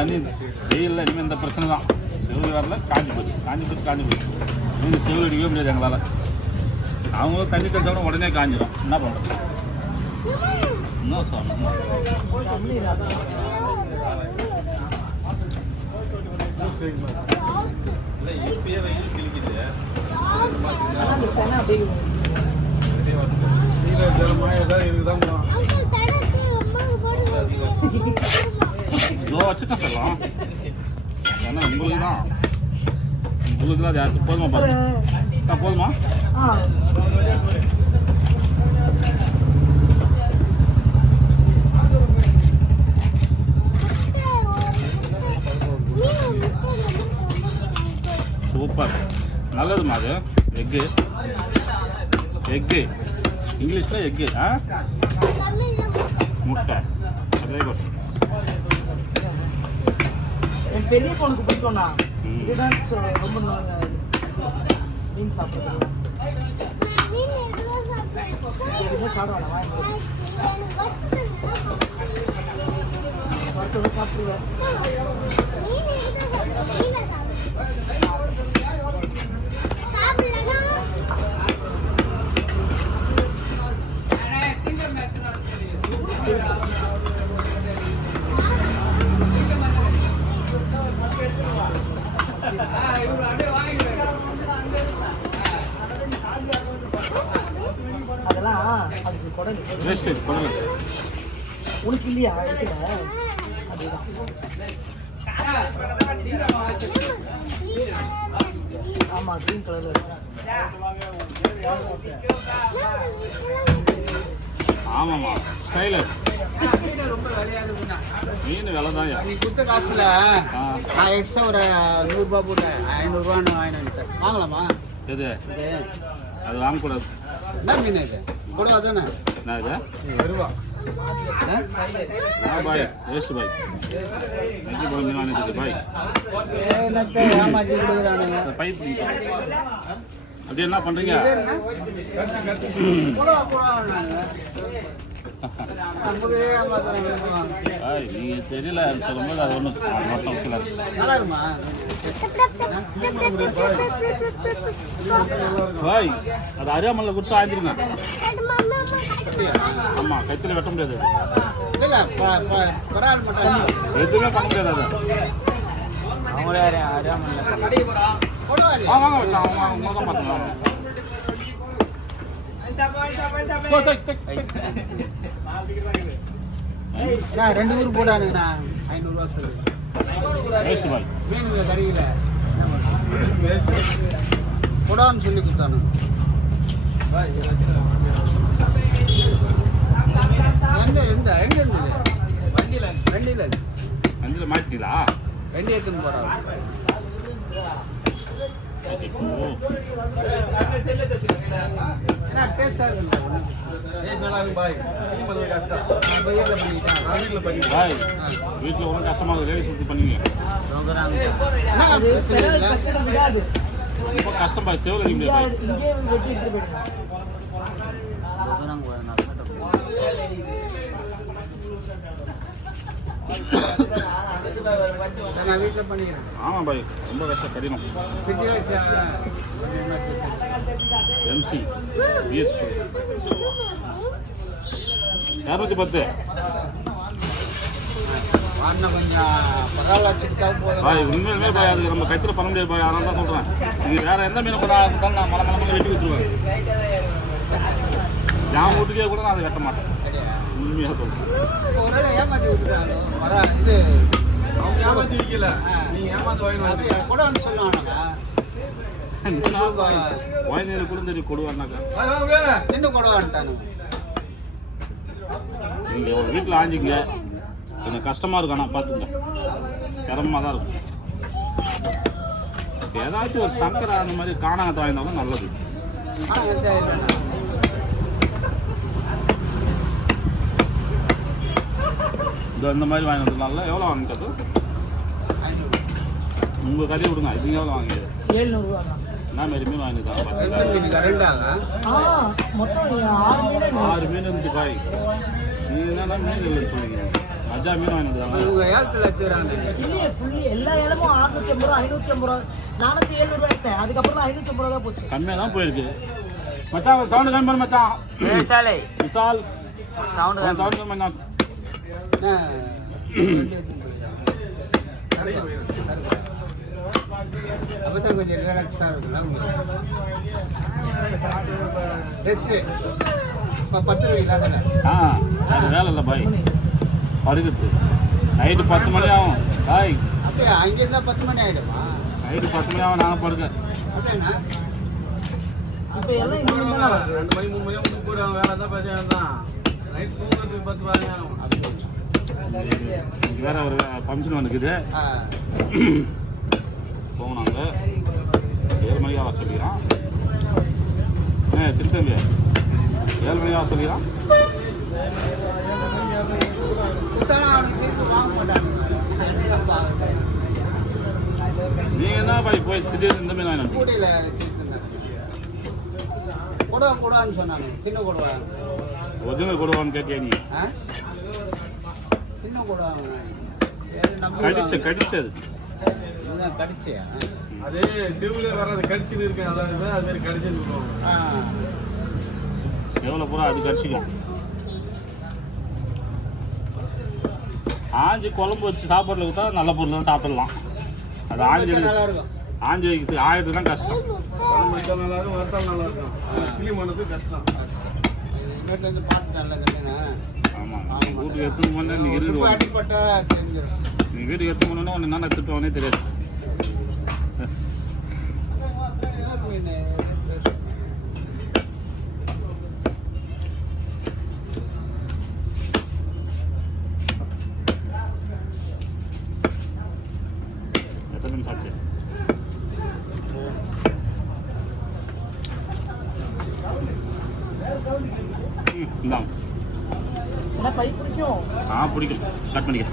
தண்ணி வெயிலில் இனிமேல் இந்த பிரச்சனை தான். செவ்வளி வரல, காஞ்சி போச்சு. நீங்கள் செவ்வளி அடிக்கவே முடியாது எங்களால். அவங்களும் தண்ணி கழிச்சா கூட உடனே காஞ்சிடும். என்ன பண்ணுறது? என்ன சொல்லணும்? இப்பயே வெயில் கிழிக்குது. வச்சுட்டேன் சொல்லலாம். ஏன்னா உங்களுக்கு தான் அது யாருக்கு போதுமா பாருங்க. போதுமா? சூப்பர், நல்லதுமா. அது எக்கு இங்கிலீஷில் எக்கு. முட்டை அதே என் பெரிய பொண்ணுக்கு பிடிக்கும்ண்ணா. இதுதான் ரொம்ப மீன் சாப்பிடுறது. சாப்பிடுவேன். அதெல்லாம் அதுக்கு குடல் உனக்கு இல்லையா? அதுதான் ஆமா, கிரீன் கலர்ல இருக்கு. ஆமாம்மா, ஸ்டைலர் மீன் விலை தான். நீ கொடுத்த காசுல நான் எக்ஸ்ட்ரா ஒரு 100 ரூபா போட்டேன். 500 ரூபான்னு வாங்கினேன். வாங்கலாமா? எது அது வாங்கக்கூடாது. என்ன மீன் இது? கொடுவா தானே? என்ன இது? வருவா பாய், வேஸ்ட் பாய். மீன் வாங்கிட்டு பாய் என்னத்தை ஏமாற்றி கொடுக்குறானுங்க. பைப் அப்படி என்ன பண்ணுறீங்க? நீங்கள் தெரியல சொல்லும்போது அது ஒன்றும் மொத்தம் வைக்கல. நல்லா இருக்குமா? பாய் அது அறியாமல்ல கொடுத்து ஆஞ்சிருங்க. ஆமாம், கைத்தில் வெட்ட முடியாது. இல்லை பரவாயில்ல மாட்டாங்க, எதுவுமே பண்ண முடியாது. அது அவங்களே அறியாமல் வாங்க அவங்க தான் பார்த்துக்கலாம். நான் 2 ஊர் போடானுங்கண்ணா. 500 ரூபா சொல்லு. மீன் கடையில் போடான்னு சொல்லி கொடுத்தானு. எங்க இருந்தது? வண்டியில் மாட்டிங்களா? வண்டி எடுத்துன்னு போறாங்க. என்ன டேஸ்டா இருக்குல்ல? வீட்டில் ஒன்றும் கஷ்டமா இருக்குது. லேடிஸ் சுற்றி பண்ணீங்க ரொம்ப கஷ்டம் பாய். சேவல் அடிக்க முடியாது. நான் வீட்டில் பண்ணிக்கிறேன். ஆமாம் பாய், ரொம்ப கஷ்டம், கடினம். MC BH 210 பாய். உண்மையிலுமே பாய் அது நம்ம கைத்தில் பண்ண முடியாது பாய். அதனால தான் சொல்கிறேன். நீங்கள் வேறு எந்த மீன் கூட இருந்தாலும் நான் மலை வெட்டி கொடுத்துருவேன். என் வீட்டுக்கே கூட நான் அதை வெட்ட மாட்டேன். உண்மையாக சொல்கிறேன். ஏமாத்தி விட்டுறாங்க. ஏமாத்தி வைக்கல, நீங்கள் ஏமாத்தி வாங்கி கூட வந்து சொல்லுவானுங்க. வாய்நீர் கூட தெரியும் கொடுவாருனாக்கா இன்னும் கொடுவான்ட்டானுங்க. நீங்கள் ஒரு வீட்டில் ஆஞ்சிங்க. கொஞ்சம் கஷ்டமாக இருக்கும். ஆனால் பார்த்துங்க, சிரமமாக தான் இருக்கும். ஏதாச்சும் ஒரு சங்கரை அந்த மாதிரி காணாங்கத்தை வாங்கினாலும் நல்லது. இந்த மாதிரி வாங்கி வந்ததுனால எவ்வளோ வாங்கிட்டது? உங்கள் கதையை விடுங்க. இது எவ்வளோ வாங்கியது? 700 ரூபா. நான் மாரி மீன் வாங்கியிருக்காங்க. 6 மீன் 6 மீன் இருந்துச்சு பாய். நீங்கள் என்னன்னா மீன் இல்லைன்னு சொன்னீங்க. அது அஜா மீன் வாங்கி வந்துருக்காங்க. இவங்க ஏலத்தில் எடுத்துக்கிறாங்க. இல்லையே ஃபுல்லி எல்லா ஏலமும் 650 ரூபா 550 ரூபா. நானும் 700 ரூபா எடுத்தேன். அதுக்கப்புறம் 550 ரூபா தான் போச்சு. கம்மியாக தான் போயிருக்கு. மச்சான் சவுண்டு கம்மி பண்ணு மச்சான். விசாலை விசால் சவுண்ட் சவுண்டு கம்மி பண்ணு. அப்பதான் கொஞ்சம் ரிலாக்ஸாக இருக்குல்ல. ரெஸ்ட் இப்போ 10 ரூபாய் இல்லாதல. அது வேலை இல்லை பாய். படுக்கிறது நைட்டு 10 மணி ஆகும் பாய். அப்படியே அங்கே இருந்தால் 10 மணி ஆகிடுமா? நைட்டு 10 மணி ஆகும் நாங்கள் படுக்க. அப்படின்னா இப்போ எல்லாம் இந்த மாதிரி தானே வருது. 2 மணி 3 மணி வந்து போயிடுவாங்க. வேலை தான் பிரச்சனை தான். நைட் தூங்குறதுக்கு 10 மணி ஆகும். இங்கே வேற ஒரு ஃபங்க்ஷன் வந்துக்குது. போவோம் நாங்கள் 7 மணிக்கு வர சொல்லிக்கிறோம். சித்தம்பி 7 மணிக்கு வர சொல்லிக்கிறோம். கொடுத்தாலும் அவனுக்கு திருப்பி வாங்க மாட்டானுங்க. நீங்கள் என்ன பாய் போய் திடீர்னு இந்த மீன் வாங்கினோம். கூடையில் கொடுவா கொடுவான்னு சொன்னாங்க. சின்ன கொடுவா. ஒரிஜினல் கொடுவான்னு கேட்டியா நீ? ஆ சின்ன கொடுவா கடிச்சது கடிச்சியா? அதே செவுல வராது கடிச்சுன்னு இருக்கு. அதாவது அது மாதிரி கடிச்சுன்னு சொல்லுவாங்க. எவ்வளோ பூரா அது கடிச்சிக்கும். ஆஞ்சி குழம்பு வச்சு சாப்பாட்டில் கொடுத்தா நல்ல பொருள் தான் சாப்பிடலாம். அது ஆஞ்சி நல்லா இருக்கும். ஆஞ்சி வைக்கிறதுக்கு ஆயிரத்து தான் கஷ்டம். குழம்பு வச்சா நல்லா இருக்கும், வறுத்தால் நல்லா இருக்கும். கிளி மனது கஷ்டம். வீட்டிலேருந்து பார்த்து நல்லதுங்க. ஆமாம் வீட்டுக்கு எடுத்துன்னு போனால் நீ இருக்குது. அடிப்பட்டா தெரிஞ்சிடும். நீ வீட்டுக்கு எடுத்து போனோன்னா ஒன்று என்ன திட்டுவானே தெரியாது. எத்தனை நிமிஷம் ஆச்சு? இந்தாங்க. என்ன பைப் பிடிக்கும்? பிடிக்கும். கட் பண்ணிக்க.